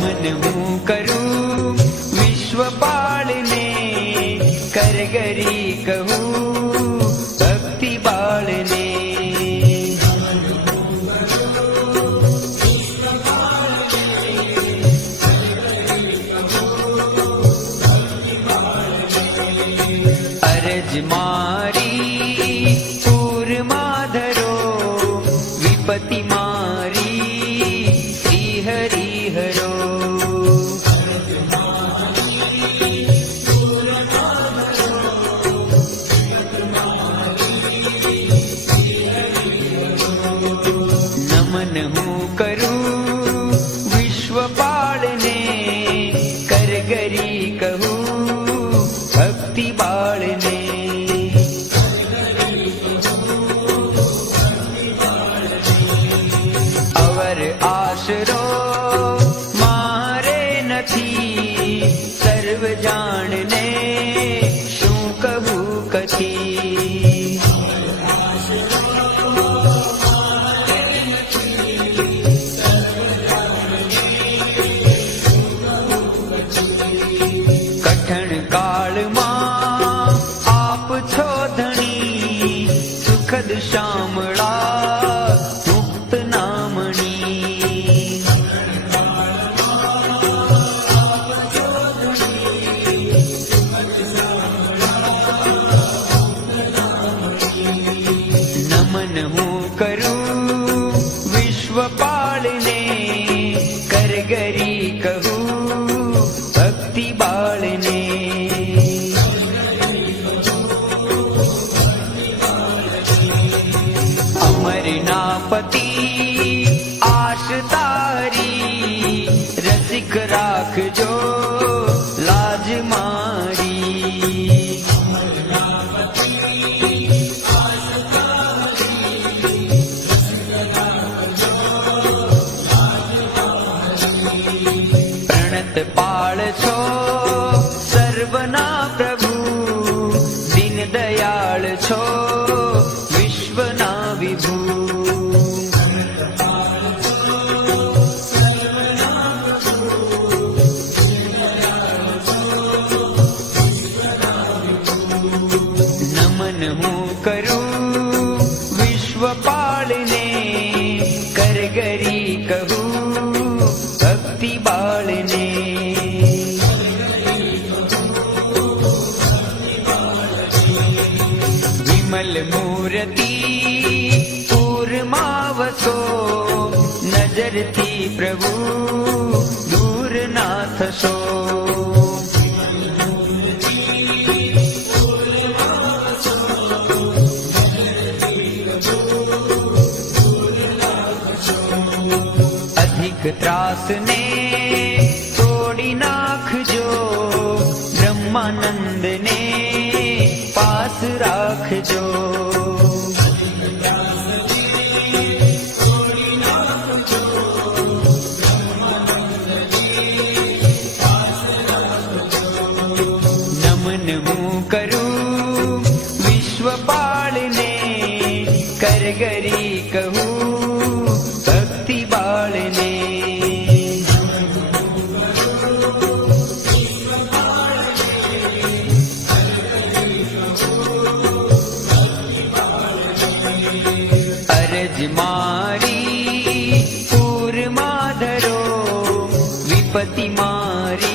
નમન હું કરું વિશ્વપાળને, કરગરી કહું ભક્તિ બાળને. અરજ મારી પૂરમાં ધરો, વિપતિ મારી શ્રી હરિ હરો. નમન હું કરું વિશ્વપાળને, કરગરી કહું ભક્તિ બાળને. અવર આશરો મારે નથી, સર્વ જાણને શું કહું કથી. કઠણ કાળમાં આપ છો ધણી, સુખદ શામળા મુક્ત નામણી. નમન હું કરું વિશ્વપાળને, કરગરી કહું ભક્તિ બાળને. અમરનાપતિ આશ તારી, રસિક રાખજો લાજ મારી. પ્રણત પાળ છો સર્વના પ્રભુ, દીન દયાળ છો વિશ્વના વિભુ. નમન હું કરું વિશ્વપાળને, કરગરી કહું ભક્તિ બાળને. વિમલ મૂર્તિ પૂરમાં વસો, નજરથી પ્રભુ દૂર ના થશો. અધિક ત્રાસને તોડી નાખજો, બ્રહ્માનંદને પાસ રાખજો. નમન હું કરું વિશ્વપાળને, કરગરી કહું ભક્તિ બાળને. અરજ મારી પૂરમાં ધરો, વિપતિ મારી